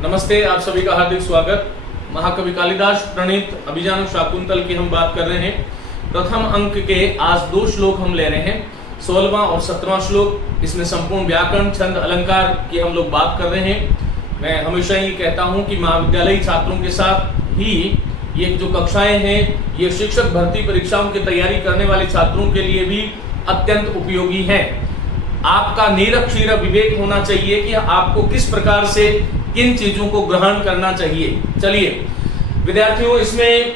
नमस्ते, आप सभी का हार्दिक स्वागत। महाकवि कालिदास प्रणीत अभिजान शाकुंतल की हम बात कर रहे हैं। प्रथम अंक के आज 2 श्लोक हम ले रहे हैं, 16वां और 17वां श्लोक। इसमें संपूर्ण व्याकरण, छंद, अलंकार की हम लोग बात कर रहे हैं। मैं हमेशा ही कहता हूं कि महाविद्यालयी छात्रों के साथ ही ये जो कक्षाएं हैं, ये शिक्षक भर्ती परीक्षाओं की तैयारी करने वाले छात्रों के लिए भी अत्यंत उपयोगी है। आपका नीरक्षीर विवेक होना चाहिए कि आपको किस प्रकार से किन चीजों को ग्रहण करना चाहिए। चलिए विद्यार्थियों, इसमें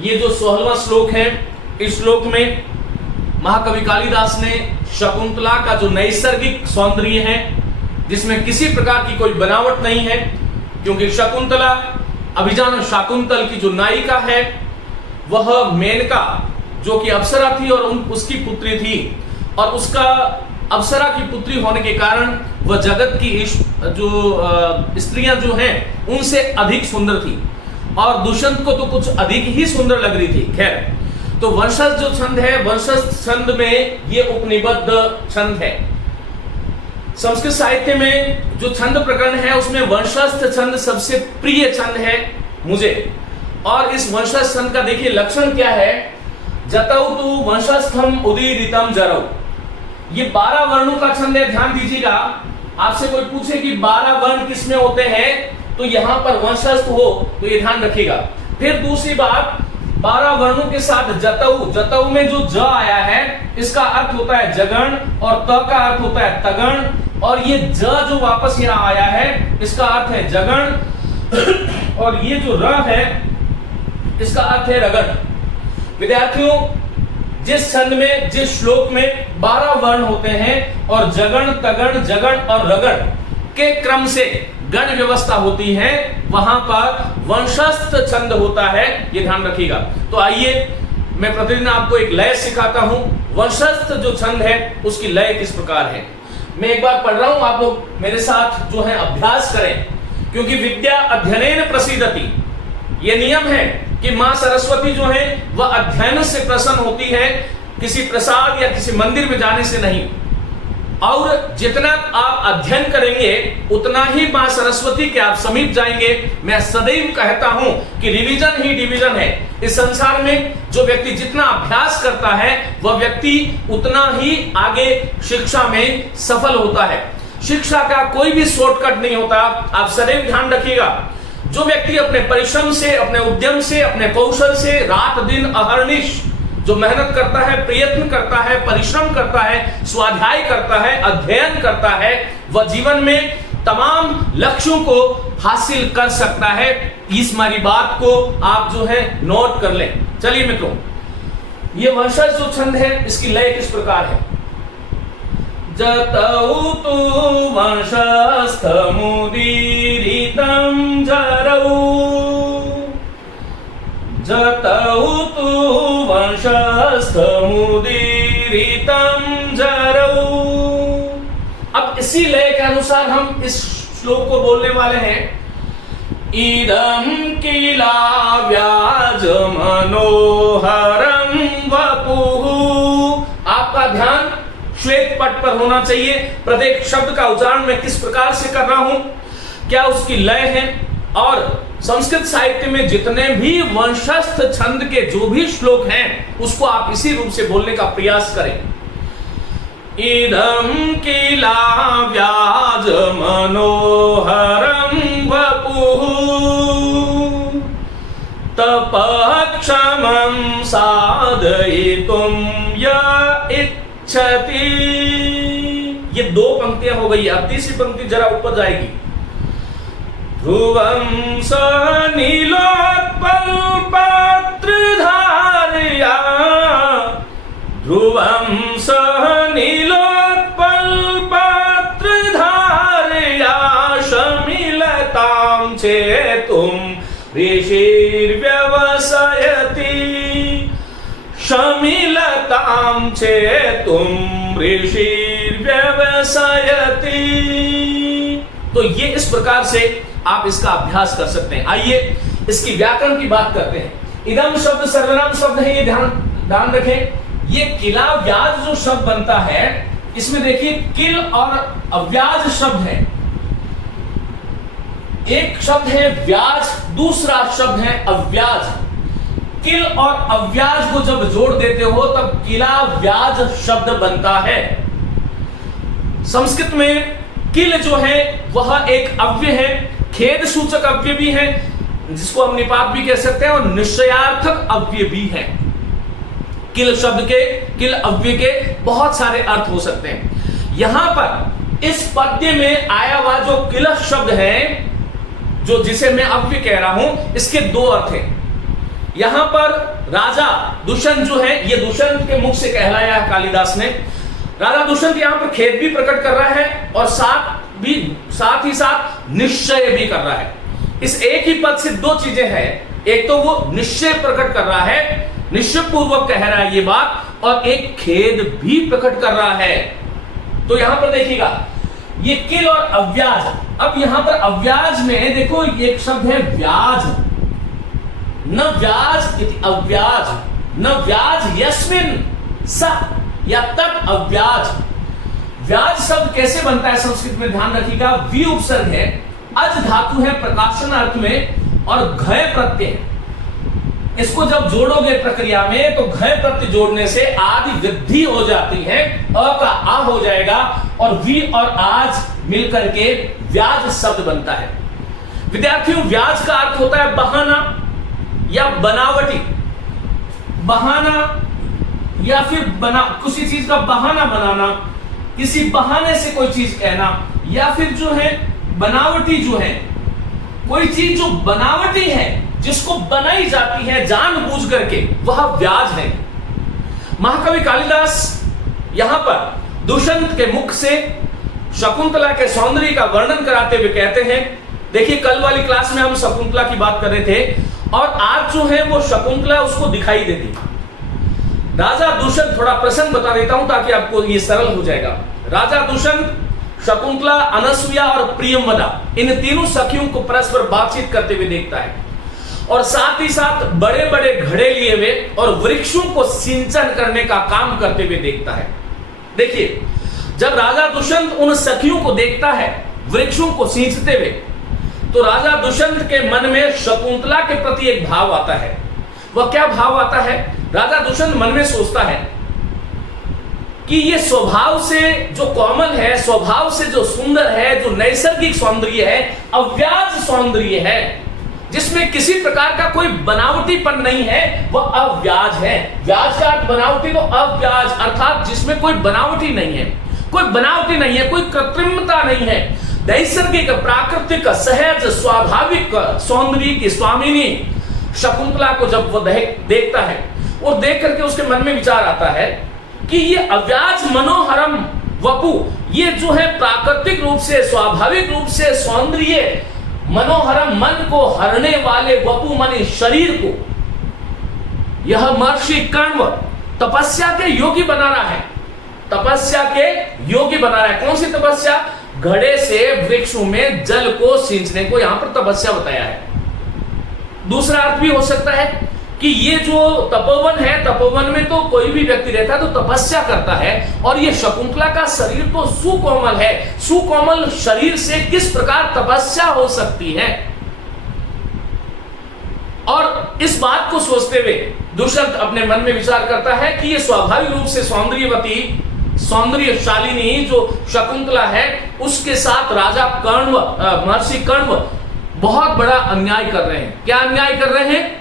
ये जो 16वां श्लोक है, इस श्लोक में महाकवि कालिदास ने शकुंतला का जो नैसर्गिक सौंदर्य है, जिसमें किसी प्रकार की कोई बनावट नहीं है, क्योंकि शकुंतला अभिजान शाकुंतल की जो नायिका है वह मेनका, जो कि अप्सरा थी और उसकी पुत्री थी, और उसका अप्सरा की पुत्री होने के कारण वह जगत की जो स्त्रियां जो हैं उनसे अधिक सुंदर थी, और दुष्यंत को तो कुछ अधिक ही सुंदर लग रही थी। खैर, तो वंशज जो छंद है, वंशज छंद में ये उपनिबद्ध छंद है। संस्कृत साहित्य में जो छंद प्रकरण है उसमें वंशस्थ छंद सबसे प्रिय छंद है मुझे। और इस वंशस्थ छंद का देखिए लक्षण क्या है। जतौ तु वंशस्थम उदीरितम जरौ, ये 12 वर्णों का छंद है। ध्यान दीजिएगा, आपसे कोई पूछे कि 12 वर्ण किसमें होते हैं, तो यहां पर वंशस्थ हो तो ये ध्यान रखिएगा। फिर दूसरी बात, 12 वर्णों के साथ जतौ, जतौ में जो ज आया है इसका अर्थ होता है जगण, और त का अर्थ होता है तगण, और ये ज जो वापस यहां आया है इसका अर्थ है जगण, और ये जो र है इसका अर्थ है रगड़। विद्यार्थियों, जिस छंद में, जिस श्लोक में 12 वर्ण होते हैं और जगण, तगण, जगण और रगड़ के क्रम से गण व्यवस्था होती है, वहां पर वंशस्थ छंद होता है, ये ध्यान रखिएगा। तो आइए मैं प्रतिदिन आपको एक लय सिखाता हूं। वंशस्थ जो छंद है उसकी लय किस प्रकार है, मैं एक बार पढ़ रहा हूं, आप लोग मेरे साथ जो है अभ्यास करें, क्योंकि विद्या अध्ययनेन प्रसीदति, ये नियम है कि मां सरस्वती जो है वह अध्ययन से प्रसन्न होती है, किसी प्रसाद या किसी मंदिर में जाने से नहीं। और जितना आप अध्ययन करेंगे उतना ही मां सरस्वती के आप समीप जाएंगे। मैं सदैव कहता हूं कि रिवीजन ही डिवीजन है। इस संसार में जो व्यक्ति जितना अभ्यास करता है वह व्यक्ति उतना ही आगे शिक्षा में सफल होता है। शिक्षा का कोई भी शॉर्टकट नहीं होता, आप सदैव ध्यान रखिएगा। जो व्यक्ति अपने परिश्रम से, अपने उद्यम से, अपने कौशल से रात दिन अहर्निश जो मेहनत करता है, प्रयत्न करता है, परिश्रम करता है, स्वाध्याय करता है, अध्ययन करता है, वह जीवन में तमाम लक्ष्यों को हासिल कर सकता है। इस हमारी बात को आप जो है नोट कर लें। चलिए मित्रों, ये वंशज जो छंद है इसकी लय किस प्रकार है। जतौ तु वंशस्थमुदीरितं जरौ, जतौ तु वंशस्थमुदीरितं जरौ। अब इसी लय के अनुसार हम इस श्लोक को बोलने वाले हैं। इदं किला व्याज मनोहरं वपुः। आपका ध्यान श्वेत पट पर होना चाहिए। प्रत्येक शब्द का उच्चारण मैं किस प्रकार से कर रहा हूं, क्या उसकी लय है। और संस्कृत साहित्य में जितने भी वंशस्थ छंद के जो भी श्लोक हैं उसको आप इसी रूप से बोलने का प्रयास करें। इदं किला व्याज मनोहरं वपुः तपः क्षमं साधयितुं य इच्छति। ये 2 पंक्तियां हो गई। अब तीसरी पंक्ति जरा ऊपर जाएगी। ध्रुवं स नीलोत्पलपात्रधारया, ध्रुवं स नीलोत्पलपात्रधारया शमिलतां चेतुं ऋषिर्व्यवसयति, शमिलतां चेतुं ऋषिर्व्यवसयति। तो ये इस प्रकार से आप इसका अभ्यास कर सकते हैं। आइए इसकी व्याकरण की बात करते हैं। इदम शब्द सर्वनाम शब्द है, ये ध्यान रखें। ये किला व्याज जो शब्द बनता है इसमें देखिए किल और अव्याज शब्द है। एक शब्द है व्याज, दूसरा शब्द है अव्याज। किल और अव्याज को जब जोड़ देते हो तब किला व्याज शब्द बनता है। संस्कृत में किल जो है वह एक अव्यय है, खेद सूचक अव्यय भी है, जिसको हम निपात भी कह सकते हैं, और निश्चयार्थक अव्यय भी है। किल शब्द के, किल अव्यय के बहुत सारे अर्थ हो सकते हैं। यहां पर इस पद्य में आया हुआ जो किल शब्द है, जो जिसे मैं अव्यय कह रहा हूं, इसके दो अर्थ हैं। यहां पर राजा दुष्यंत जो है, ये दुष्यंत के मुख से कहलाया है कालिदास ने। राजा दुष्यंत यहां पर खेद भी प्रकट कर रहा है और साथ ही साथ निश्चय भी कर रहा है। इस एक ही पद से दो चीजें हैं, एक तो वो निश्चय प्रकट कर रहा है, निश्चय पूर्वक कह रहा है ये बात, और एक खेद भी प्रकट कर रहा है। तो यहां पर देखिएगा ये किल और अव्याज। अब यहां पर अव्याज में देखो एक शब्द है व्याज, न व्याज इति अव्याज, न व्याज यस्मिन स या तत् अव्याज। व्याज शब्द कैसे बनता है संस्कृत में ध्यान रखिएगा, वी उपसर्ग है, अज धातु है प्रकाशन अर्थ में, और घय प्रत्यय। इसको जब जोड़ोगे प्रक्रिया में तो घय प्रत्यय जोड़ने से आदि वृद्धि हो जाती है, अ का आ हो जाएगा और वी और आज मिलकर के व्याज शब्द बनता है। विद्यार्थियों, व्याज का अर्थ होता है बहाना या बनावटी। बहाना या फिर किसी चीज का बहाना बनाना, किसी बहाने से कोई चीज कहना, या फिर जो है बनावटी जो है, कोई चीज जो बनावटी है, जिसको बनाई जाती है जानबूझ करके, वह व्याज है। महाकवि कालिदास यहां पर दुष्यंत के मुख से शकुंतला के सौंदर्य का वर्णन कराते हुए कहते हैं, देखिए कल वाली क्लास में हम शकुंतला की बात कर रहे थे और आज जो है वो शकुंतला उसको दिखाई देती। राजा दुष्यंत, थोड़ा प्रसंग बता देता हूं ताकि आपको ये सरल हो जाएगा। राजा दुष्यंत शकुंतला, अनसुया और प्रियंवदा, इन तीनों सखियों को परस्पर बातचीत करते हुए देखता है, और साथ ही साथ बड़े बड़े घड़े लिए हुए और वृक्षों को सिंचन करने का काम करते हुए देखता है। देखिए, जब राजा दुष्यंत उन सखियों को देखता है वृक्षों को सींचते हुए, तो राजा दुष्यंत के मन में शकुंतला के प्रति एक भाव आता है। वह क्या भाव आता है? राजा दुष्यंत मन में सोचता है कि ये स्वभाव से जो कोमल है, स्वभाव से जो सुंदर है, जो नैसर्गिक सौंदर्य है, अव्याज सौंदर्य है, जिसमें किसी प्रकार का कोई बनावटीपन नहीं है, वह अव्याज है। व्याज का अर्थ बनावटी, तो अव्याज अर्थात जिसमें कोई बनावटी नहीं है, कोई बनावटी नहीं है, कोई कृत्रिमता नहीं है, नैसर्गिक प्राकृतिक सहज स्वाभाविक सौंदर्य की स्वामिनी शकुंतला को जब वो देखता है और देख करके उसके मन में विचार आता है कि ये अव्याज मनोहरम वपु, ये जो है प्राकृतिक रूप से, स्वाभाविक रूप से सौंदर्य, मनोहरम मन को हरने वाले वपु माने शरीर को, यह महर्षि कण्व तपस्या के योगी बना रहा है। तपस्या के योगी बना रहा है। कौन सी तपस्या? घड़े से वृक्षों में जल को सींचने को यहां पर तपस्या बताया है। दूसरा अर्थ भी हो सकता है कि ये जो तपोवन है, तपोवन में तो कोई भी व्यक्ति रहता है तो तपस्या करता है, और ये शकुंतला का शरीर तो सुकोमल है, सुकोमल शरीर से किस प्रकार तपस्या हो सकती है। और इस बात को सोचते हुए दुष्यंत अपने मन में विचार करता है कि ये स्वाभाविक रूप से सौंदर्यवती, सौंदर्यशालिनी जो शकुंतला है, उसके साथ राजा कण्व, महर्षि कण्व बहुत बड़ा अन्याय कर रहे हैं। क्या अन्याय कर रहे हैं?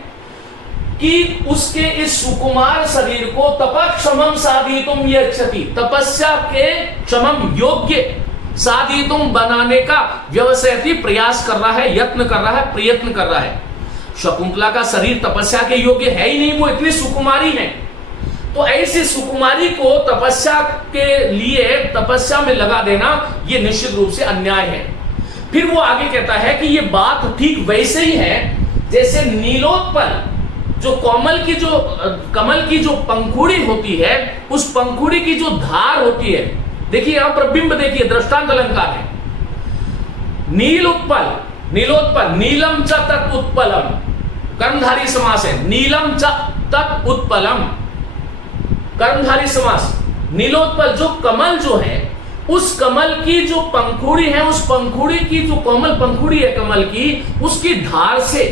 कि उसके इस सुकुमार शरीर को तपक्षमम साधितुम यच्छति, तपस्या के क्षमम योग्य साधितुम बनाने का व्यवसायी प्रयास कर रहा है, यत्न कर रहा है, प्रयत्न कर रहा है। शकुंतला का शरीर तपस्या के योग्य है ही नहीं, वो इतनी सुकुमारी है। तो ऐसी सुकुमारी को तपस्या के लिए तपस्या में लगा देना ये निश्चित रूप से अन्याय है। फिर वो आगे कहता है कि ये बात ठीक वैसे ही है जैसे नीलोत्पल, जो कमल की जो पंखुड़ी होती है, उस पंखुड़ी की जो धार होती है, देखिए यहां पर बिंब, देखिए दृष्टांत अलंकार है। नीलोत्पल, नीलम च तत् उत्पलम, कर्मधारी समास है। नीलम च तत् उत्पलम, कर्मधारी समास। नीलोत्पल जो कमल जो है, उस कमल की जो पंखुड़ी है, उस पंखुड़ी की जो कोमल पंखुड़ी है कमल की, उसकी धार से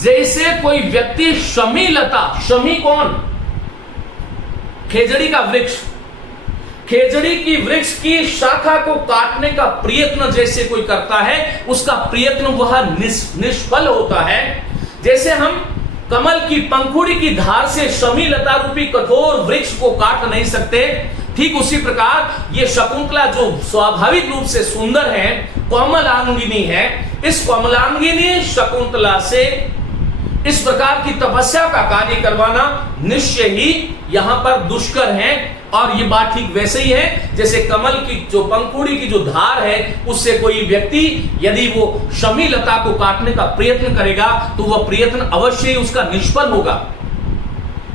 जैसे कोई व्यक्ति शमी लता, शमी कौन? खेजड़ी का वृक्ष, खेजड़ी की वृक्ष की शाखा को काटने का प्रयत्न जैसे कोई करता है, उसका प्रयत्न वह निष्फल होता है। जैसे हम कमल की पंखुड़ी की धार से शमी लता रूपी कठोर वृक्ष को काट नहीं सकते, ठीक उसी प्रकार ये शकुंतला जो स्वाभाविक रूप से सुंदर है, कोमलांगिनी है, इस कोमलांगिनी शकुंतला से इस प्रकार की तपस्या का कार्य करवाना निश्चय ही यहां पर दुष्कर है। और ये बात ठीक वैसे ही है जैसे कमल की जो पंखुड़ी की जो धार है, उससे कोई व्यक्ति यदि वो शमी लता को काटने का प्रयत्न करेगा तो वह प्रयत्न अवश्य ही उसका निष्फल होगा।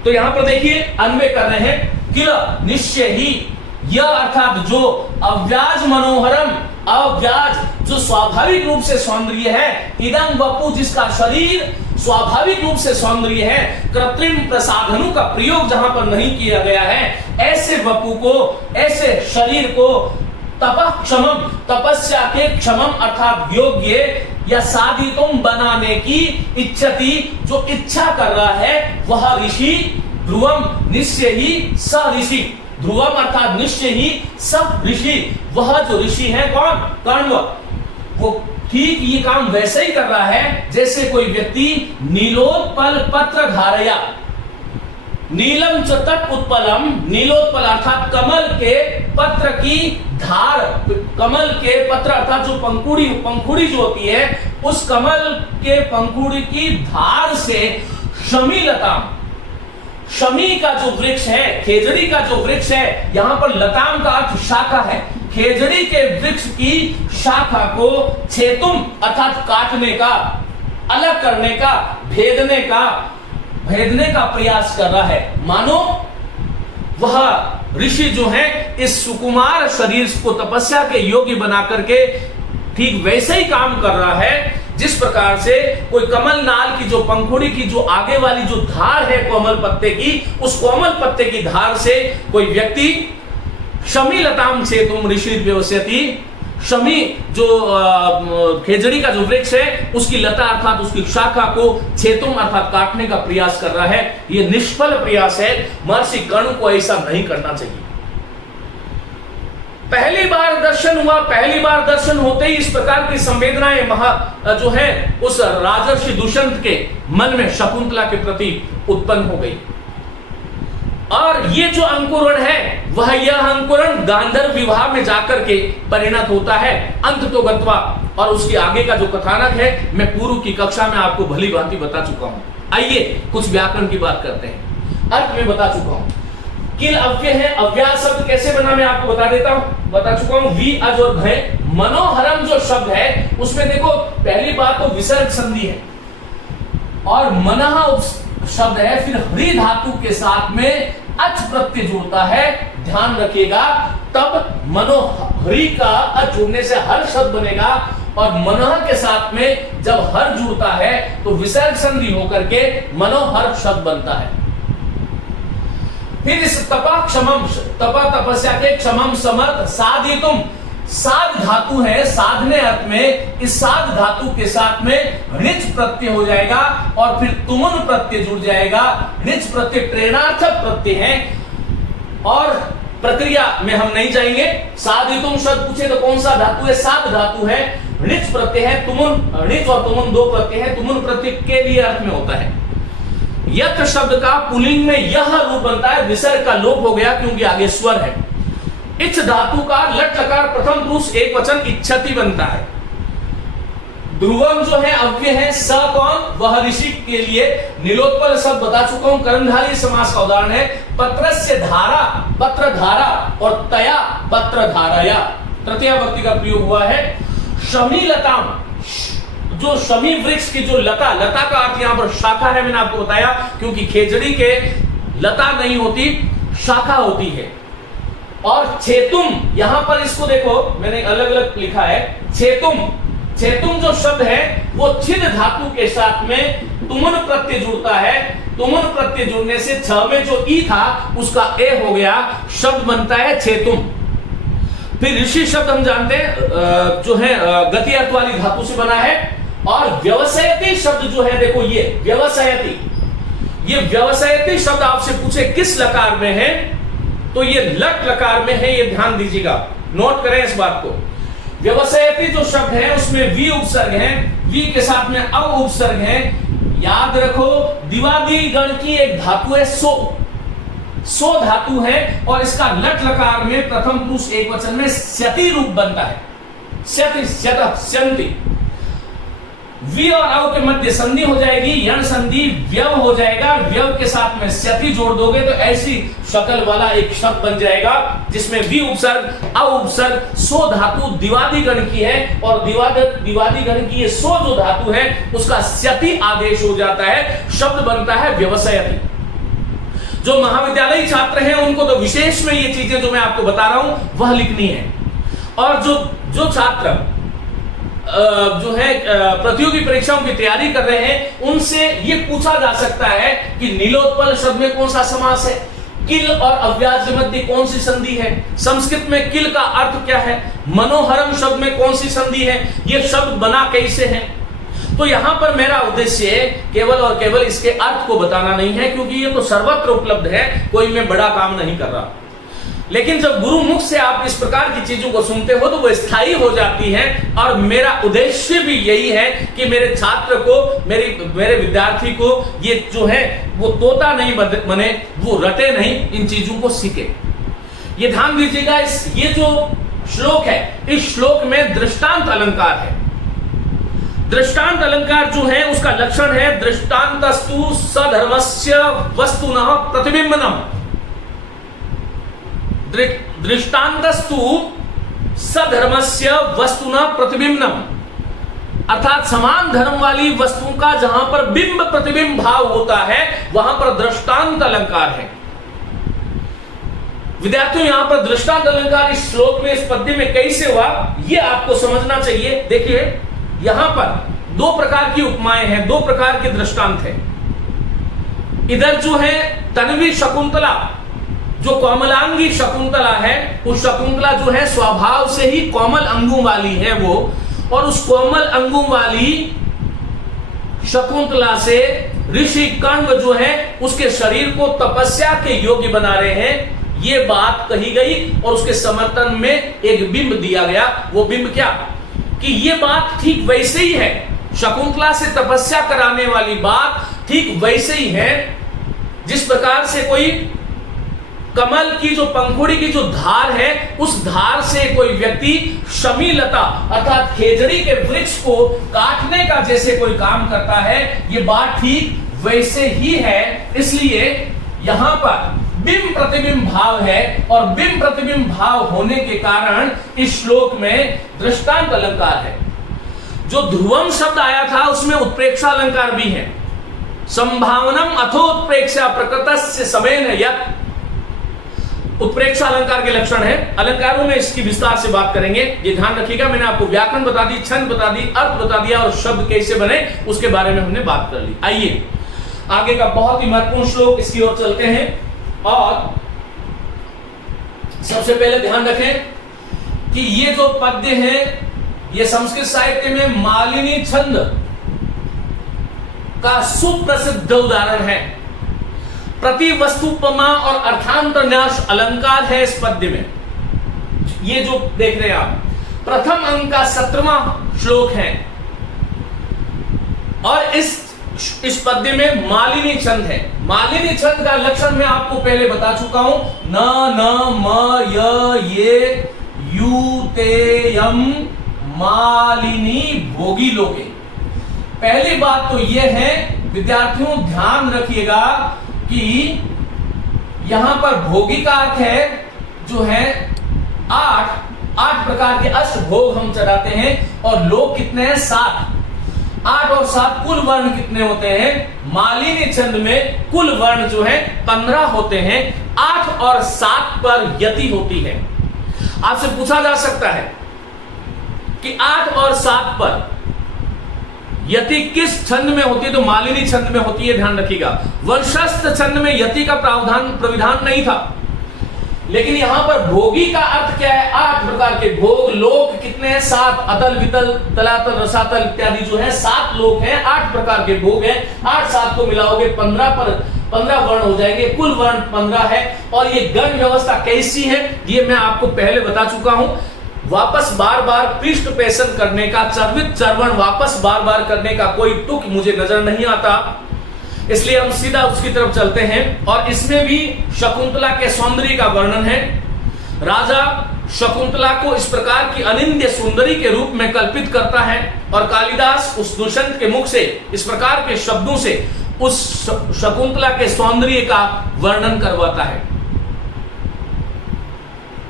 तो यहां पर देखिए अन्वय कर रहे हैं, किल निश्चय ही, यह अर्थात जो अव्याज मनोहरम, अव्याज जो स्वाभाविक रूप से सौंदर्य है, इदं वपु जिसका शरीर स्वाभाविक रूप से सौंदर्य है, कृत्रिम प्रसाधनों का प्रयोग जहां पर नहीं किया गया है, ऐसे वपु को, ऐसे शरीर को तपः क्षमम, तपस्या के क्षमम अर्थात योग्य या साधितुम बनाने की इच्छति, जो इच्छा कर रहा है वह ऋषि ध्रुवम निश्चय ही स ऋषि, ध्रुवम अर्थात निश्चय ही सब ऋषि, वह जो ऋषि है कौन? कण्व। वो ठीक ये काम वैसे ही कर रहा है जैसे कोई व्यक्ति नीलोत्पल पत्र धारया, नीलम च तत् उत्पलम, नीलोत्पल अर्थात कमल के पत्र की धार, कमल के पत्र अर्थात जो पंखुड़ी जो होती है, उस कमल के पंखुड़ी की धार से शमी लताम, शमी का जो वृक्ष है, खेजड़ी का जो वृक्ष है, यहां पर लताम का अर्थ शाखा है, खेजड़ी के वृक्ष की शाखा को छेतुम अर्थात काटने का, अलग करने का, भेदने का प्रयास कर रहा है। मानो वह ऋषि जो है इस सुकुमार शरीर को तपस्या के योग्य बना करके ठीक वैसे ही काम कर रहा है जिस प्रकार से कोई कमल नाल की जो पंखुड़ी की जो आगे वाली जो धार है कोमल पत्ते की, उस कोमल पत्ते की धार से कोई व्यक्ति शमी लताम से तुम ऋषि व्यवस्यति, शमी जो खेजड़ी का जो वृक्ष है उसकी लता अर्थात उसकी शाखा को छेतुम अर्थात काटने का प्रयास कर रहा है। यह निष्फल प्रयास है, महर्षि कर्ण को ऐसा नहीं करना चाहिए। पहली बार दर्शन हुआ, पहली बार दर्शन होते ही इस प्रकार की संवेदनाएं जो है उस राजर्षि दुष्यंत के मन में शकुंतला के प्रति उत्पन्न हो गई। और ये जो अंकुरण है वह यह अंकुरण गांधर्व विवाह में जाकर के परिणत होता है अंत तो गत्वा। और उसके आगे का जो कथानक है मैं पूर्व की कक्षा में आपको भली भांति बता चुका हूं। आइए कुछ व्याकरण की बात करते हैं। अर्थ में बता चुका हूं, किल अव्यय है, अव्याज शब्द कैसे बना मैं आपको बता चुका हूं। वी अज और भय, मनोहरम जो शब्द है उसमें देखो पहली बात तो विसर्ग संधि है और मनः शब्द है, फिर हरि धातु के साथ में अच प्रत्यय जुड़ता है, ध्यान रखिएगा। तब मनोहरि का अच जुड़ने से हर शब्द बनेगा और मनः के साथ में जब हर जुड़ता है तो विसर्ग संधि होकर के मनोहर शब्द बनता है। फिर इस तपस्या के क्षमम समर्थ साधितुम, साध धातु है, साधने अर्थ में इस साध धातु के साथ में ऋच प्रत्यय हो जाएगा और फिर तुमुन प्रत्यय जुड़ जाएगा। ऋच प्रत्यय प्रेरणार्थक प्रत्यय है और प्रक्रिया में हम नहीं जाएंगे। साधितुम शब्द पूछे तो कौन सा धातु है? साध धातु है, ऋच प्रत्यय है, तुमुन, ऋच और तुमुन दो प्रत्यय है, तुमुन प्रत्यय के लिए अर्थ में होता है। यत्र शब्द का पुल्लिंग में यह रूप बनता है, विसर्ग का लोप हो गया क्योंकि आगे स्वर है। इच्छ धातु का लट लकार प्रथम पुरुष एक वचन इच्छति बनता है। ध्रुवम जो है अव्यय है, स कौन? वह ऋषि के लिए नीलोत्पल शब्द बता चुका हूं, कर्मधारय समास का उदाहरण है। पत्रस्य धारा, पत्र धारा और तया पत्र धाराया तृतीया व्यक्ति का प्रयोग हुआ है। शमी लताम, जो शमी वृक्ष की जो लता, लता का अर्थ यहां पर शाखा है, मैंने आपको बताया क्योंकि खेजड़ी के लता नहीं होती, शाखा होती है। और छेतुम, यहां पर इसको देखो मैंने अलग अलग लिखा है। छेतुम जो शब्द है वो छिद धातु के साथ में तुमुन प्रत्यय जुड़ता है। तुमुन प्रत्यय जुड़ने से छ में जो ई था उसका ए हो गया, शब्द बनता है छेतुम। फिर ऋषि शब्द हम जानते हैं जो है गति अर्थ वाली धातु से बना है। और व्यवसायती शब्द जो है, देखो ये व्यवसायती, ये व्यवसायती शब्द आपसे पूछे किस लकार में है, तो ये लट लकार में है, ये ध्यान दीजिएगा, नोट करें इस बात को। व्यवसायती जो शब्द है उसमें वी उपसर्ग है, वी के साथ में अ उपसर्ग है। याद रखो दिवादी गण की एक धातु है सो धातु है, और इसका लट लकार में प्रथम पुरुष एकवचन में स्यति रूप बनता है, स्यति स्यत स्यन्ति। वी और अव के मध्य संधि हो जाएगी, यण संधि व्यव हो जाएगा, व्यव के साथ में स्यति जोड़ दोगे तो ऐसी शक्ल वाला एक शब्द बन जाएगा जिसमें वी उपसर्ग अ उपसर्ग, सो धातु दिवादी गण की है, और दिवादी गण की ये सो जो धातु है उसका स्यति आदेश हो जाता है, शब्द बनता है व्यवसायति। जो महाविद्यालयी छात्र हैं उनको तो विशेष में ये चीजें जो मैं आपको बता रहा हूं वह लिखनी है। और जो छात्र जो है प्रतियोगी परीक्षाओं की तैयारी कर रहे हैं उनसे ये पूछा जा सकता है कि नीलोत्पल शब्द में कौन सा समास है, किल और अव्याज के मध्य कौन सी संधि है, संस्कृत में किल का अर्थ क्या है, मनोहरम शब्द में कौन सी संधि है, ये शब्द बना कैसे है। तो यहां पर मेरा उद्देश्य केवल और केवल इसके अर्थ को बताना नहीं है, क्योंकि ये तो सर्वत्र उपलब्ध है, कोई मैं बड़ा काम नहीं कर रहा। लेकिन जब गुरु मुख से आप इस प्रकार की चीजों को सुनते हो तो वो स्थायी हो जाती है, और मेरा उद्देश्य भी यही है कि मेरे छात्र को, मेरे विद्यार्थी को ये जो है वो तोता नहीं बने, वो रटे नहीं, इन चीजों को सीखे। ये ध्यान दीजिएगा, ये जो श्लोक है इस श्लोक में दृष्टांत अलंकार है। दृष्टांत अलंकार जो है उसका लक्षण है दृष्टांतस्तु सधर्मस्य वस्तुनः प्रतिबिंबनम। दृष्टांतस्तु सधर्मस्य वस्तुना प्रतिबिंबनम, अर्थात समान धर्म वाली वस्तु का जहां पर बिंब प्रतिबिंब भाव होता है वहां पर दृष्टांत अलंकार है। विद्यार्थियों यहां पर दृष्टांत अलंकार इस श्लोक में, इस पद्य में कैसे हुआ ये आपको समझना चाहिए। देखिए यहां पर दो प्रकार की उपमाएं हैं, दो प्रकार के दृष्टांत हैं। इधर जो है तन्वी शकुंतला, जो कोमलांगी शकुंतला है, उस शकुंतला जो है स्वभाव से ही कोमल अंगों वाली है वो, और उस कोमल अंगों वाली शकुंतला से ऋषि कण्व जो है उसके शरीर को तपस्या के योग्य बना रहे हैं, ये बात कही गई और उसके समर्थन में एक बिंब दिया गया। वो बिंब क्या कि ये बात ठीक वैसे ही है, शकुंतला से तपस्या कराने वाली बात ठीक वैसे ही है जिस प्रकार से कोई कमल की जो पंखुड़ी की जो धार है उस धार से कोई व्यक्ति शमीलता अर्थात खेजड़ी के वृक्ष को काटने का जैसे कोई काम करता है, ये बात ठीक वैसे ही है। इसलिए यहां पर बिंब प्रतिबिंब भाव है, और बिंब प्रतिबिंब भाव होने के कारण इस श्लोक में दृष्टांत अलंकार है। जो ध्रुवम शब्द आया था उसमें उत्प्रेक्षा अलंकार भी है। संभावनम अथोत्प्रेक्षा प्रकृतस्य समेन यत्, उत्प्रेक्षा अलंकार के लक्षण है। अलंकारों में इसकी विस्तार से बात करेंगे, ये ध्यान रखिएगा। मैंने आपको व्याकरण बता दी, छंद बता दी, अर्थ बता दिया, और शब्द कैसे बने उसके बारे में हमने बात कर ली। आइए आगे का बहुत ही महत्वपूर्ण श्लोक इसकी ओर चलते हैं। और सबसे पहले ध्यान रखें कि ये जो पद्य है ये संस्कृत साहित्य में मालिनी छंद का सुप्रसिद्ध उदाहरण है। प्रतिवस्तुपमा और अर्थांतरन्यास अलंकार है इस पद्य में। ये जो देख रहे हैं आप, प्रथम अंक का 17वां श्लोक है, और इस पद्य में मालिनी छंद है। मालिनी छंद का लक्षण मैं आपको पहले बता चुका हूं, न न म य ये यू ते यम मालिनी भोगी लोके। पहली बात तो यह है विद्यार्थियों ध्यान रखिएगा कि यहां पर भोगी का अर्थ है जो है 8 प्रकार के अष्टभोग हम चढ़ाते हैं, और लोग कितने हैं 7। 8 और 7 कुल वर्ण कितने होते हैं? मालिनी छंद में कुल वर्ण जो है 15 होते हैं। 8 और 7 पर यति होती है। आपसे पूछा जा सकता है कि 8 और 7 पर यति किस छंद में होती है? तो मालिनी छंद में होती है, ध्यान रखिएगा। वंशस्थ छंद में यति का प्रविधान नहीं था। लेकिन यहां पर भोगी का अर्थ क्या है? 8 प्रकार के भोग। लोक कितने हैं? 7। अतल वितल तलातल रसातल इत्यादि जो है 7 लोक हैं, 8 प्रकार के भोग हैं। 8 7 को मिलाओगे 15 वर्ण हो जाएंगे, कुल वर्ण 15 है। और ये गण व्यवस्था कैसी है ये मैं आपको पहले बता चुका हूं। वापस बार बार पृष्ठ पेशन करने का, चर्वित चर्वण वापस बार बार करने का कोई तुक मुझे नजर नहीं आता, इसलिए हम सीधा उसकी तरफ चलते हैं। और इसमें भी शकुंतला के सौंदर्य का वर्णन है। राजा शकुंतला को इस प्रकार की अनिंद्य सुंदरी के रूप में कल्पित करता है और कालिदास उस दुष्यंत के मुख से इस प्रकार के शब्दों से उस शकुंतला के सौंदर्य का वर्णन करवाता है।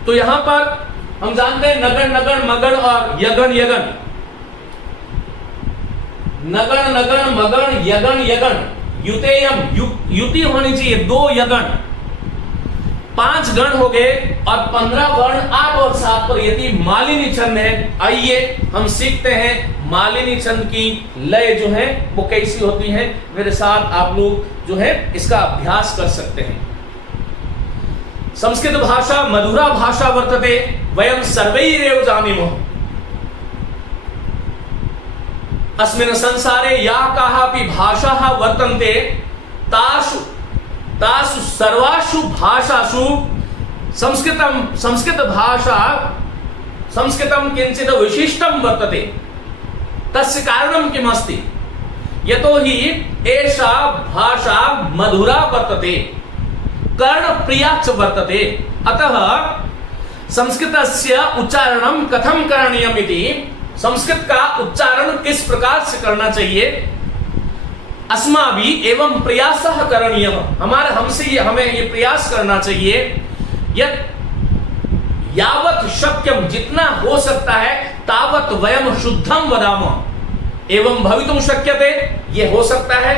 तो यहां पर हम जानते हैं नगण नगण मगण और यगण यगण, नगण नगण मगण यगण यगण, युतेयम युति होनी चाहिए, 2 यगण, 5 गण हो गए और 15 वर्ण 8 और 7 पर यदि मालिनी छंद है। आइए हम सीखते हैं मालिनी छंद की लय जो है वो कैसी होती है। मेरे साथ आप लोग जो है इसका अभ्यास कर सकते हैं। संस्कृत भाषा मधुरा भाषा वर्तते, वयं सर्वैरेव जानीमः। अस्मिन् संसारे या काहापि भाषाः वर्तन्ते तासु सर्वासु भाषासु संस्कृतं किंचित् विशिष्टं वर्तते। तस्य कारणं किमस्ति? यतोहि एषा भाषा मधुरा वर्तते, कर्णप्रिया च वर्तते। अतः संस्कृतस्य उच्चारणं कथं करणीयम् इति, संस्कृत का उच्चारण किस प्रकार से करना चाहिए, अस्माभिः एवं प्रयासः करणीयः, हमें ये प्रयास करना चाहिए। यावत् शक्यम, जितना हो सकता है, तावत् वयम शुद्धम वदामः। एवं भवितुं शक्यते, ये हो सकता है।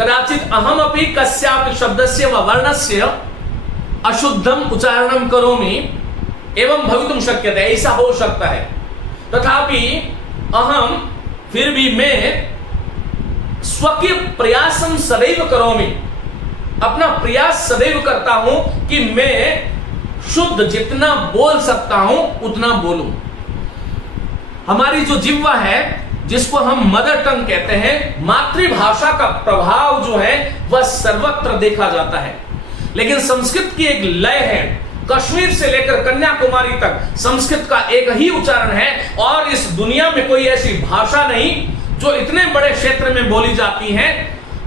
कदाचित अहमपि कस्यापि शब्दस्य व वर्णस्य अशुद्धम उच्चारणं करोमि, एवं भवितुं शक्यते, ऐसा हो सकता है। तथापि अहम फिर भी मैं स्वकीय प्रयासम सदैव करोमि, अपना प्रयास सदैव करता हूं कि मैं शुद्ध जितना बोल सकता हूं उतना बोलूं। हमारी जो जिह्वा है, जिसको हम मदर टंग कहते हैं, मातृभाषा का प्रभाव जो है वह सर्वत्र देखा जाता है। लेकिन संस्कृत की एक लय है, कश्मीर से लेकर कन्याकुमारी तक संस्कृत का एक ही उच्चारण है। और इस दुनिया में कोई ऐसी भाषा नहीं जो इतने बड़े क्षेत्र में बोली जाती है।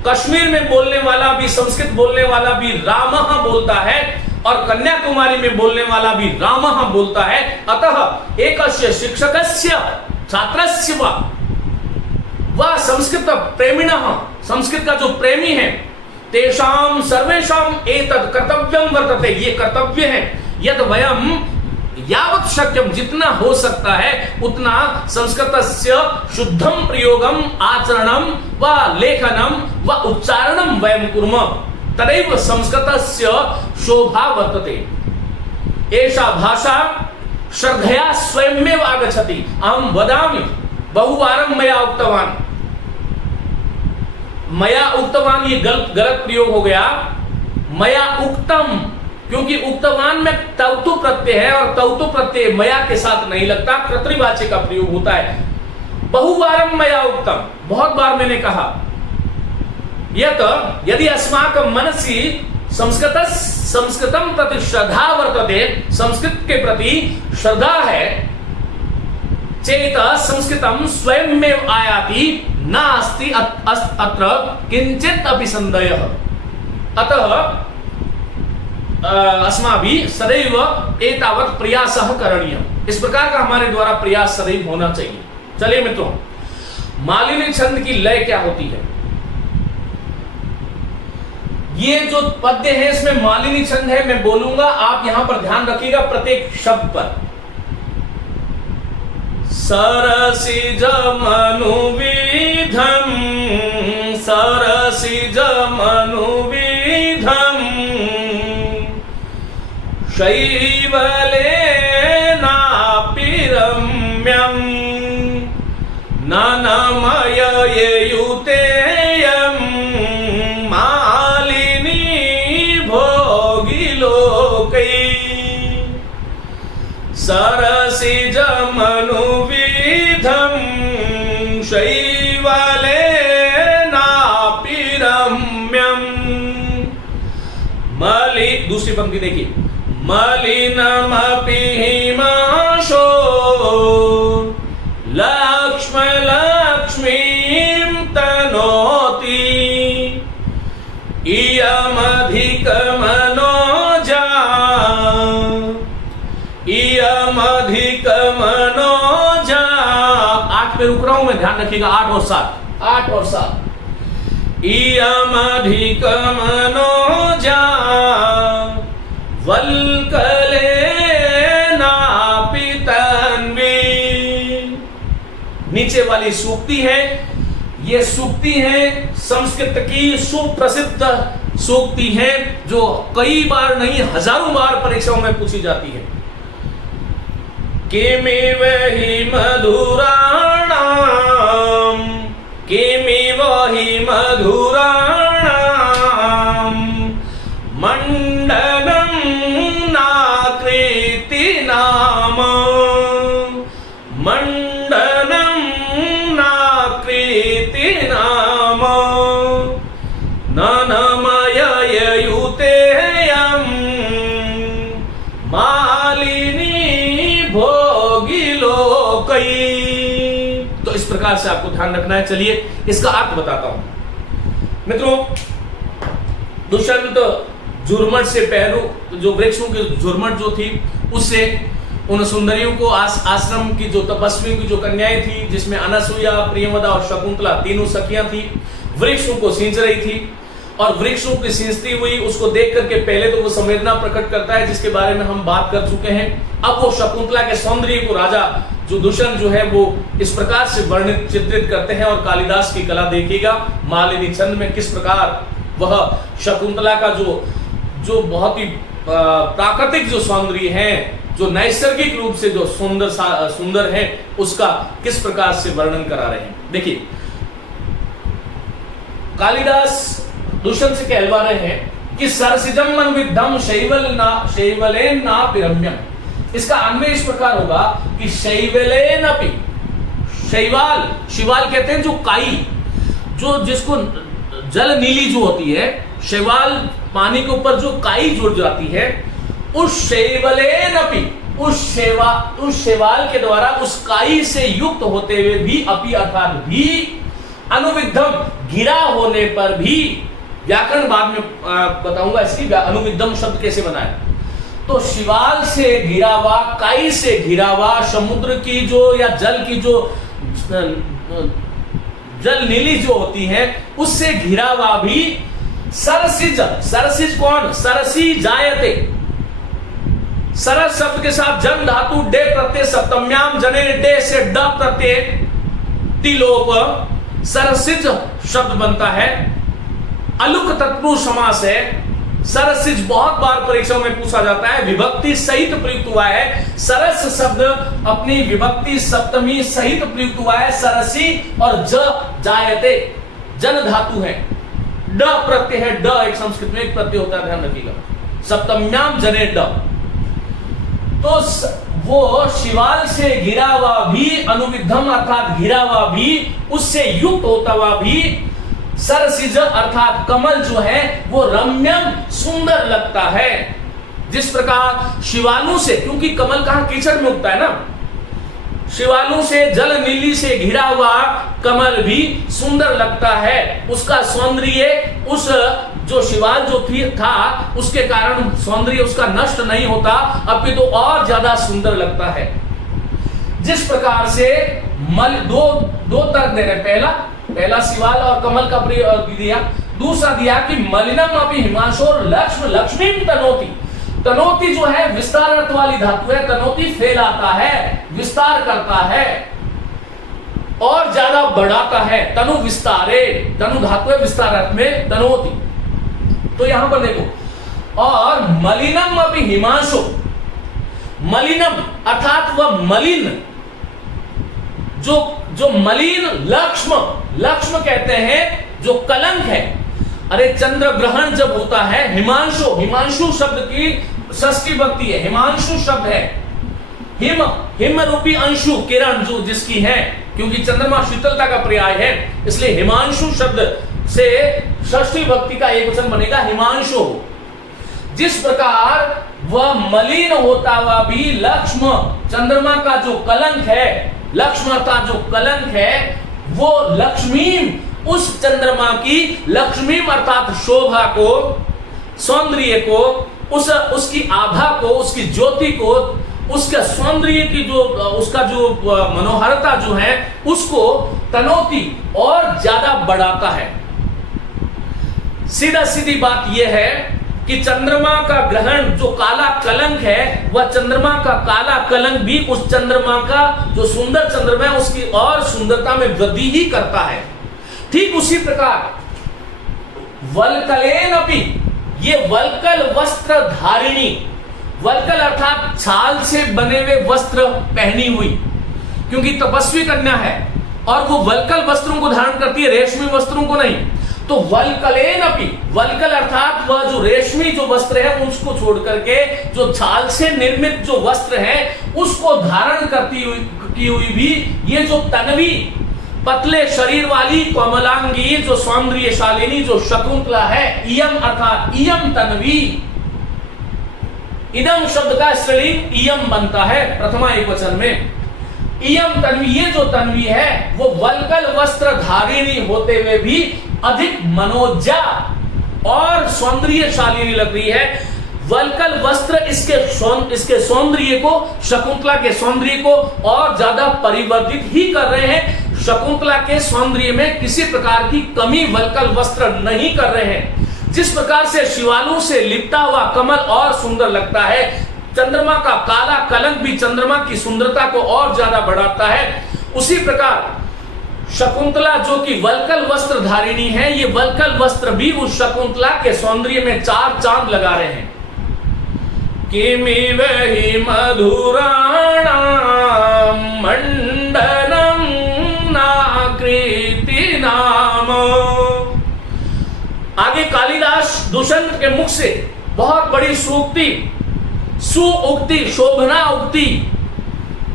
कश्मीर में बोलने वाला भी, संस्कृत बोलने वाला भी रामः बोलता है और कन्याकुमारी में बोलने वाला भी रामः बोलता है। अतः एकस्य शिक्षकस्य छात्रस्य वा संस्कृत प्रेमिणः, संस्कृत का जो प्रेमी है, तेषां सर्वेषां एतत् कर्तव्यं वर्तते, ये कर्तव्य है। यद वयम यावत् शक्यम, जितना हो सकता है उतना संस्कृतस्य शुद्धं प्रयोगम आचरणम व लेखनम व उच्चारणम वयं कुर्मः, तदैव संस्कृतस्य शोभा वर्तते। एषा भाषा श्रद्धया स्वयमेव आगच्छति। अहं वदामि, बहुवारं मया उक्तवान, ये गलत प्रयोग हो गया। मया उक्तम, क्योंकि उक्तवान में तौतु प्रत्यय है और तौतु प्रत्यय मया के साथ नहीं लगता, कर्तृवाच्य का प्रयोग होता है। बहुवारं मया उक्तम, बहुत बार मैंने कहा। यत् यदि अस्माकं मनसि संस्कृतं प्रति श्रद्धा वर्तते, संस्कृत के प्रति श्रद्धा है, चेत संस्कृतं स्वयमेव आयाति, नास्ति अत्र किंचित अपि संदेहः। अतः अस्माभिः सदैव एतावत् प्रयासः करणीयः। इस प्रकार का हमारे द्वारा प्रयास सदैव होना चाहिए। चलिए मित्रों, मालिनी छंद की लय क्या होती है? ये जो पद्य है इसमें मालिनी छंद है, मैं बोलूंगा, आप यहां पर ध्यान रखिएगा प्रत्येक शब्द पर। सरसिज मनुविधं, सरसिज मनुविधं, शैवलेनापि रम्यं, नानामययुतेयं मालिनी भोगिलोकै सरसिजमनुविधं शैवलेनापि रम्यम्। दूसरी पंक्ति देखिए, मलिनमपि हिमांशो लक्ष्मीं तनोति इयमधिकमनोजा इयमधिकमनोजा। 8 पे रुक रहा हूं मैं, ध्यान रखिएगा, 8 और 7 इयमधिकमनोजा वल्कलेनापि तन्वी। नीचे वाली सूक्ति है, ये सूक्ति है संस्कृत की सुप्रसिद्ध सूक्ति है जो कई बार नहीं हजारों बार परीक्षाओं में पूछी जाती है। किमिव हि मधुराणाम, किमिव हि मधुराणाम मंडनं नाकृति नाम, मंडनं नाकृति नाम ननमययुतेयं मालिनी भोगिलोकै। तो इस प्रकार से आपको ध्यान रखना है। चलिए इसका अर्थ बताता हूं मित्रों। दुष्यंत झुरमट से पहलू जो वृक्षों की झुरमट जो थी उससे उन सुंदरियों को आश्रम की जो तपस्वियों की जो कन्याएं थी जिसमें अनसुईया, प्रियवदा और शकुंतला तीनों सखियां थी, वृक्षों को सींच रही थी और वृक्षों की सींचती हुई उसको देख करके पहले तो वो संवेदना प्रकट करता है जिसके बारे में हम बात कर चुके हैं। अब वो शकुंतला के सौंदर्य को राजा जो दुष्यंत जो है वो इस प्रकार से वर्णित चित्रित करते हैं और कालिदास की कला देखिएगा मालिनी छंद में किस प्रकार वह शकुंतला का जो बहुत ही प्राकृतिक जो सौंदर्य है, जो नैसर्गिक रूप से जो सुंदर है, उसका किस प्रकार से वर्णन करा रहे हैं। देखिए कालिदास दुष्यंत से कहलवा रहे हैं कि सरसिजम मनविद्धम शैवलेनापि रम्यम। इसका अन्वय इस प्रकार होगा कि शैवलेनापि, शैवाल, शिवाल कहते हैं जो काई, जो जिसको जल नीली जो होती है, शैवाल पानी के ऊपर जो काई जुड़ जाती है, उस शैवलेनापि, उस शैवाल के द्वारा उस काई से युक्त होते हुए भी, अपि अर्थात भी, अनुविद्धम घिरा होने पर भी, व्याकरण बाद में बताऊंगा इसकी अनुविद्धम शब्द कैसे बना है। तो शिवाल से घिरा हुआ, काई से घिरा हुआ, समुद्र की जो या जल की जो जल नीली जो होती है उससे घिरा हुआ भी सरसिज, सरसिज कौन, सरसी जायते, सरस शब्द के साथ जन धातु डे प्रत्यय सप्तम्याम जने डे से ड प्रत्यय तिलोप सरसिज शब्द बनता है। अलुक तत्पुरुष समास है। सरसिज बहुत बार परीक्षाओं में पूछा जाता है, विभक्ति सहित प्रयुक्त हुआ है। सरस शब्द अपनी विभक्ति सप्तमी सहित प्रयुक्त हुआ है। सरसी और ज जायते जन धातु है, ड प्रत्यय है, ड एक संस्कृत में एक प्रत्यय होता है, ध्यान रखिएगा, सप्तम्याम जने ड। तो वो शिवाल से घिरा हुआ भी, अनुविद्धम अर्थात घिरा हुआ भी, उससे युक्त होता हुआ भी, सरसिज अर्थात कमल जो है वो रम्यम सुंदर लगता है। जिस प्रकार शिवालु से, क्योंकि कमल कहां कीचड़ में उगता है ना, शिवालु से जल नीली से घिरा हुआ कमल भी सुंदर लगता है। उसका सौंदर्य, उस जो शिवाल जो था उसके कारण सौंदर्य उसका नष्ट नहीं होता, अपितु तो और ज्यादा सुंदर लगता है। जिस प्रकार से दो तर्क दे रहे, पहला शिवाल और कमल का प्रयोग दिया, दूसरा दिया कि मलिनम अपि हिमांशोर लक्ष्मी तनोति। तनोति जो है विस्तार अर्थ वाली धातु है, तनोति फैलाता है, विस्तार करता है और ज्यादा बढ़ाता है। तनु विस्तारे, तनु धातु है विस्तार अर्थ में तनोति। तो यहां पर देखो, और मलिनम अपि हिमांशो, मलिनम अर्थात वह मलिन, जो मलिन लक्ष्म कहते हैं, जो कलंक है। अरे चंद्र ग्रहण जब होता है, हिमांशु शब्द की षष्ठी विभक्ति है, हिमांशु शब्द है। हिम रूपी अंशु किरण जो जिसकी है, क्योंकि चंद्रमा शीतलता का पर्याय है, इसलिए हिमांशु शब्द से षष्ठी विभक्ति का एक वचन बनेगा हिमांशु। जिस प्रकार वह मलिन होता हुआ भी लक्ष्म, चंद्रमा का जो कलंक है, लक्ष्म का जो कलंक है, वो लक्ष्मी, उस चंद्रमा की लक्ष्मी अर्थात शोभा को, सौंदर्य को, उसकी आभा को, उसकी ज्योति को, उसका सौंदर्य की जो उसका जो मनोहरता जो है, उसको तनोती और ज्यादा बढ़ाता है। सीधा सीधी बात यह है कि चंद्रमा का ग्रहण जो काला कलंक है, वह चंद्रमा का काला कलंक भी उस चंद्रमा का जो सुंदर चंद्रमा है उसकी और सुंदरता में वृद्धि ही करता है। ठीक उसी प्रकार वल्कलेन अपि, ये वल्कल वस्त्र धारिणी, वल्कल अर्थात छाल से बने हुए वस्त्र पहनी हुई, क्योंकि तपस्वी कन्या है और वो वल्कल वस्त्रों को धारण करती है, रेशमी वस्त्रों को नहीं। तो वल्कलेन अपि, वल्कल अर्थात वह जो रेशमी जो वस्त्र है उसको छोड़ करके जो छाल से निर्मित जो वस्त्र है उसको धारण करती हुई भी ये जो तन्वी, पतले शरीर वाली कोमलांगी, जो सौंदर्यशालिनी, जो शकुंतला है, इयम अर्थात इयम तन्वी, इदम शब्द का स्त्रीलिंग इयम बनता है प्रथमा एकवचन में। इयम तन्वी, ये जो तन्वी है वो वल्कल वस्त्र धारिणी होते हुए भी अधिक मनोजा और सौंदर्यशालिनी लग रही है। वल्कल वस्त्र इसके सौंदर्य को, शकुंतला के सौंदर्य को और ज्यादा परिवर्तित ही कर रहे हैं। शकुंतला के सौंदर्य में किसी प्रकार की कमी वल्कल वस्त्र नहीं कर रहे हैं। जिस प्रकार से शिवालू से लिपटा हुआ कमल और सुंदर लगता है, चंद्रमा का काला कलंक भी चंद्रमा की सुंदरता को और ज्यादा बढ़ाता है। उसी प्रकार शकुंतला जो कि वल्कल वस्त्र धारिणी है, ये वल्कल वस्त्र भी उस शकुंतला के सौंदर्य में चार चांद लगा रहे हैं। किमिव हि मधुराणां मंडनं नाकृति नाम। आगे कालिदास दुष्यंत के मुख से बहुत बड़ी सूक्ति, सुउक्ति, शोभना उक्ति,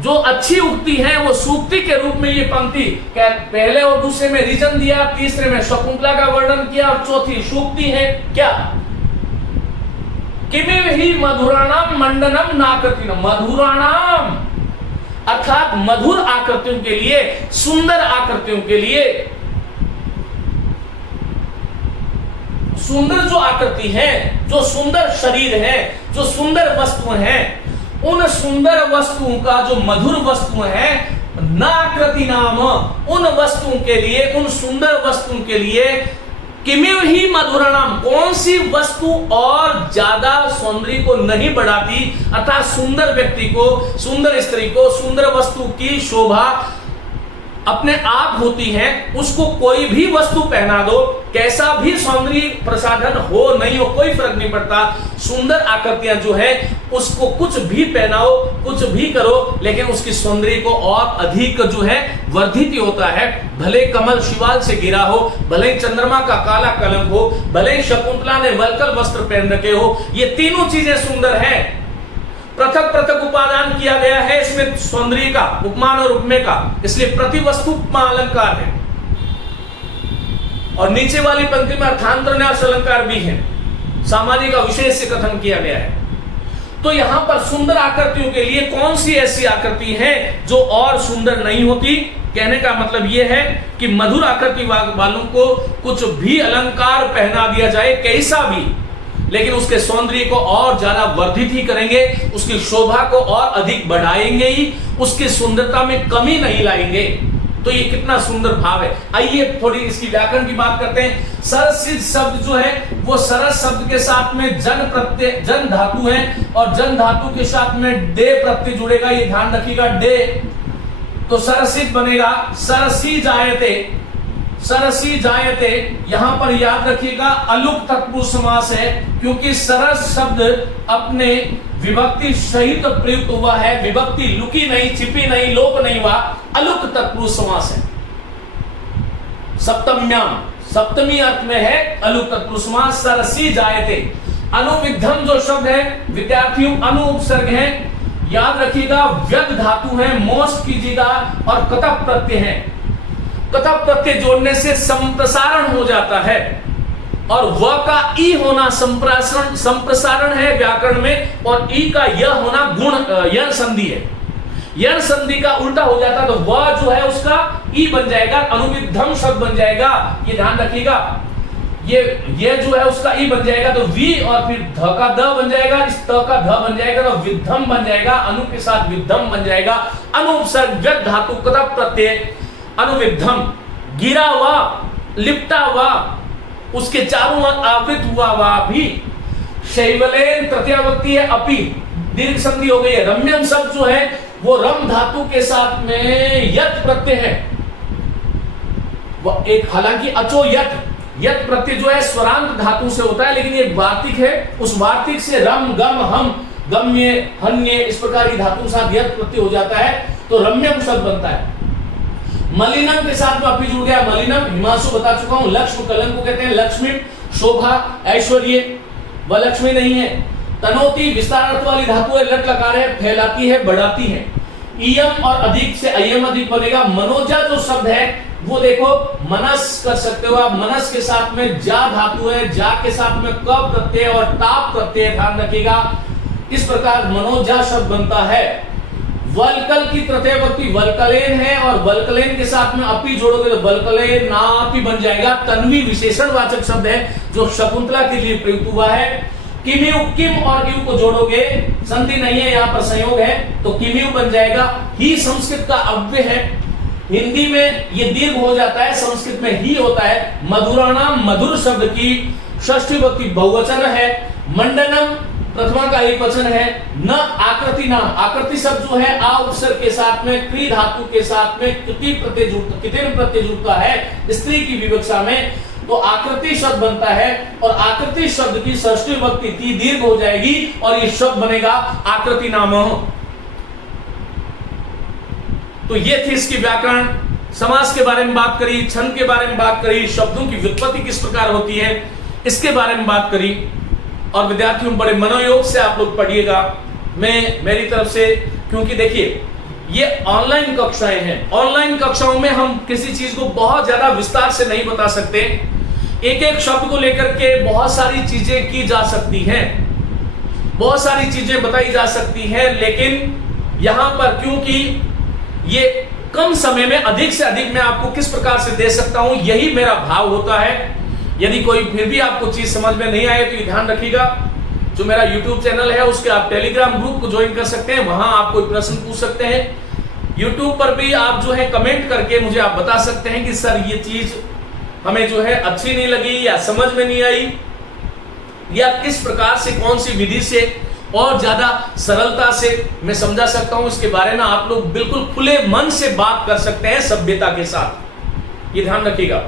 जो अच्छी उक्ति है वो सूक्ति के रूप में ये पंक्ति, पहले और दूसरे में रीजन दिया, तीसरे में शकुंतला का वर्णन किया और चौथी सूक्ति है क्या? किमिव हि मधुराणाम मंडनम नाकृतिनम। मधुराणाम अर्थात मधुर आकृतियों के लिए, सुंदर आकृतियों के लिए, सुंदर जो आकृति है, जो सुंदर शरीर है, जो सुंदर वस्तुएं हैं, उन सुंदर वस्तुओं का जो मधुर वस्तुएं हैं, नाकृति नाम, उन वस्तुओं के लिए, उन सुंदर वस्तुओं के लिए किमिव ही मधुराणाम, कौन सी वस्तु और ज्यादा सौंदर्य को नहीं बढ़ाती, अर्थात सुंदर व्यक्ति को, सुंदर स्त्री को, सुंदर वस्तु की शोभा अपने आप होती है। उसको कोई भी वस्तु पहना दो, कैसा भी सौंदर्य प्रसाधन हो नहीं हो, कोई फर्क नहीं पड़ता। सुंदर आकृतियां जो है उसको कुछ भी पहनाओ, कुछ भी करो, लेकिन उसकी सौंदर्य को और अधिक जो है वर्धित होता है। भले कमल शिवाल से गिरा हो, भले चंद्रमा का काला कलंक हो, भले शकुंतला ने वल्कल वस्त्र पहन रखे हो, ये तीनों चीजें सुंदर है। पृथक पृथक उपादान किया गया है इसमें सौंदर्य का, उपमान और उपमेय का, इसलिए प्रतिवस्तु उपमा अलंकार है। और नीचे वाली पंक्ति में अर्थांतर न्यास अलंकार भी है, सामान्य का विशेष से कथन किया गया है। तो यहां पर सुंदर आकृतियों के लिए कौन सी ऐसी आकृति है जो और सुंदर नहीं होती? कहने का मतलब यह है कि मधुर आकृति वालों को कुछ भी अलंकार पहना दिया जाए, कैसा भी, लेकिन उसके सौंदर्य को और ज्यादा वर्धित ही करेंगे, उसकी शोभा को और अधिक बढ़ाएंगे ही, उसकी सुंदरता में कमी नहीं लाएंगे। तो ये कितना सुंदर भाव है। आइए थोड़ी इसकी व्याकरण की बात करते हैं। सरसिज शब्द जो है वो सरस शब्द के साथ में जन प्रत्यय, जन धातु है और जन धातु के साथ में डे प्रत्यय जुड़ेगा, ये ध्यान रखिएगा, डे। तो सरसिज बनेगा सरसी जायते, सरसी जायते। यहां पर याद रखिएगा अलुक तत्पुरुष समास है, क्योंकि सरस शब्द अपने विभक्ति सहित प्रयुक्त हुआ है, विभक्ति लुकी नहीं, छिपी नहीं, लोप नहीं हुआ, अलुक तत्पुरुष समास है। सप्तम्याम, सप्तमी अर्थ में है अलुक तत्पुरुष समास। सरसी जायते, अनुविद्धम जो शब्द है विद्यार्थियों अनु उपसर्ग है, याद रखिएगा व्यद धातु है, मोस्ट कीजिएगा, और कतप प्रत्यय है। कतप प्रत्यय जोड़ने से संप्रसारण हो जाता है, और व का ई होना संप्रसारण है व्याकरण में, और ई का य होना गुण यण संधि है। यण संधि का उल्टा हो जाता तो व जो है उसका ई बन जाएगा, अनुविद्धम शब्द बन जाएगा, ये ध्यान रखिएगा। ये जो है उसका ई बन जाएगा तो वी, और फिर ध का द बन जाएगा, इस त का ध बन जाएगा तो विद्धम बन जाएगा, अनु के साथ विद्धम बन जाएगा। अनुपसर्ग व्यक्त धातु कतप प्रत्यय अनुविद्धम, गिरा हुआ, लिपटा हुआ, उसके चारों ओर आवृत हुआ हुआ भी। शैवलेन तृतीया विभक्ति है, अपि दीर्घ संधि हो गई है। रम्यम शब्द जो है वो रम धातु के साथ में यत प्रत्यय है, वो एक, हालांकि अचो यत प्रत्यय जो है स्वरांत धातु से होता है, लेकिन ये वार्तिक है, उस वार्तिक से रम गम हम गम्य हन्य इस प्रकार की धातु के साथ यत प्रत्यय हो जाता है, तो रम्यम शब्द बनता है। मलिनम के साथ में अपि जुड़ गया, मलिनम हिमांशु बता चुका हूं, लक्ष्म कलंक को कहते हैं, लक्ष्मी शोभा ऐश्वर्य, वह लक्ष्मी नहीं है। तनोति विस्तार अर्थ वाली धातु है, लट लकार है, फैलाती है, बढ़ाती है। इयम और अधिक से अयम अधिक बनेगा। मनोजा जो शब्द है वो देखो मनस कर सकते हो आप, मनस के साथ में जा धातु है, जा के साथ में क प्रत्यय और ताप प्रत्यय, ध्यान रखिएगा। इस प्रकार मनोजा शब्द बनता है। वलकल की तृतीय विभक्ति वलकलेन है, और वलकलेन के साथ में अपि जोड़ोगे तो वलकलेन नापि बन जाएगा। तन्वी विशेषणवाचक शब्द है जो शकुंतला के लिए प्रयुक्त हुआ है। किम्यू, किम और यू को जोड़ोगे, संधि नहीं है यहाँ पर संयोग है, तो किम्यू बन जाएगा। ही संस्कृत का अव्यय है, हिंदी में ये दीर्घ हो जाता है, संस्कृत में ही होता है। मधुराणाम, मधुर शब्द की षष्ठी विभक्ति बहुवचन है। मंडनम प्रथमा का एक वचन है। न आकृति नाम, आकृति शब्द जो है आ उपसर्ग के साथ में क्री धातु के साथ में कृति प्रत्यय जुड़ता है स्त्री की विवक्षा में, तो आकृति शब्द बनता है, और आकृति शब्द की षष्ठी विभक्ति ती दीर्घ हो जाएगी और ये शब्द बनेगा आकृति नाम। तो ये थी इसकी व्याकरण, समास के बारे में बात करी, छंद के बारे में बात करी, शब्दों की व्युत्पत्ति किस प्रकार होती है इसके बारे में बात करी। और विद्यार्थियों बड़े मनोयोग से आप लोग पढ़िएगा, मैं मेरी तरफ से, क्योंकि देखिए ये ऑनलाइन कक्षाएं हैं, ऑनलाइन कक्षाओं में हम किसी चीज को बहुत ज्यादा विस्तार से नहीं बता सकते। एक एक शब्द को लेकर के बहुत सारी चीजें की जा सकती हैं, बहुत सारी चीजें बताई जा सकती हैं, लेकिन यहां पर क्योंकि ये कम समय में अधिक से अधिक मैं आपको किस प्रकार से दे सकता हूं, यही मेरा भाव होता है। यदि कोई फिर भी आपको चीज समझ में नहीं आए तो ये ध्यान रखिएगा, जो मेरा YouTube चैनल है उसके आप टेलीग्राम ग्रुप को ज्वाइन कर सकते हैं, वहां आप कोई प्रश्न पूछ सकते हैं। YouTube पर भी आप जो है कमेंट करके मुझे आप बता सकते हैं कि सर ये चीज हमें जो है अच्छी नहीं लगी या समझ में नहीं आई, या किस प्रकार से कौन सी विधि से और ज्यादा सरलता से मैं समझा सकता हूं, इसके बारे में आप लोग बिल्कुल खुले मन से बात कर सकते हैं सभ्यता के साथ, ये ध्यान रखिएगा।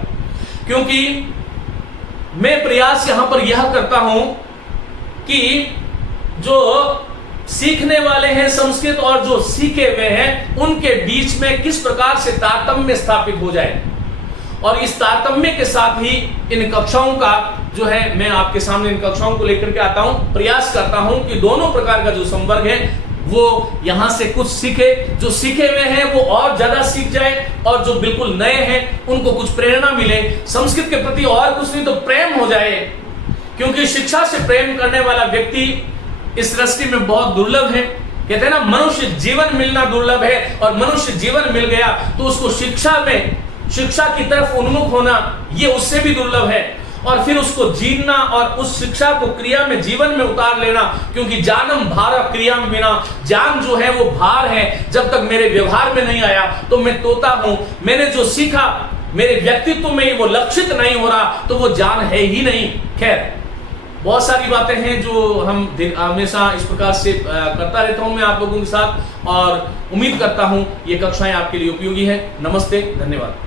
क्योंकि मैं प्रयास यहां पर यह करता हूं कि जो सीखने वाले हैं संस्कृत और जो सीखे हुए हैं उनके बीच में किस प्रकार से तारतम्य स्थापित हो जाए, और इस तारतम्य के साथ ही इन कक्षाओं का जो है मैं आपके सामने इन कक्षाओं को लेकर के आता हूं, प्रयास करता हूं कि दोनों प्रकार का जो संवर्ग है वो यहां से कुछ सीखे, जो सीखे हुए हैं वो और ज्यादा सीख जाए, और जो बिल्कुल नए हैं उनको कुछ प्रेरणा मिले, संस्कृत के प्रति और कुछ नहीं तो प्रेम हो जाए। क्योंकि शिक्षा से प्रेम करने वाला व्यक्ति इस सृष्टि में बहुत दुर्लभ है। कहते हैं ना, मनुष्य जीवन मिलना दुर्लभ है, और मनुष्य जीवन मिल गया तो उसको शिक्षा की तरफ उन्मुख होना ये उससे भी दुर्लभ है, और फिर उसको जीना और उस शिक्षा को क्रिया में जीवन में उतार लेना। क्योंकि जानम भार क्रिया में बिना, ज्ञान जो है वो भार है, जब तक मेरे व्यवहार में नहीं आया तो मैं तोता हूं। मैंने जो सीखा मेरे व्यक्तित्व में ही वो लक्षित नहीं हो रहा तो वो ज्ञान है ही नहीं। खैर, बहुत सारी बातें हैं जो हम हमेशा इस प्रकार से करता रहता हूं मैं आप लोगों के साथ, और उम्मीद करता हूं ये कक्षाएं आपके लिए उपयोगी है। नमस्ते, धन्यवाद।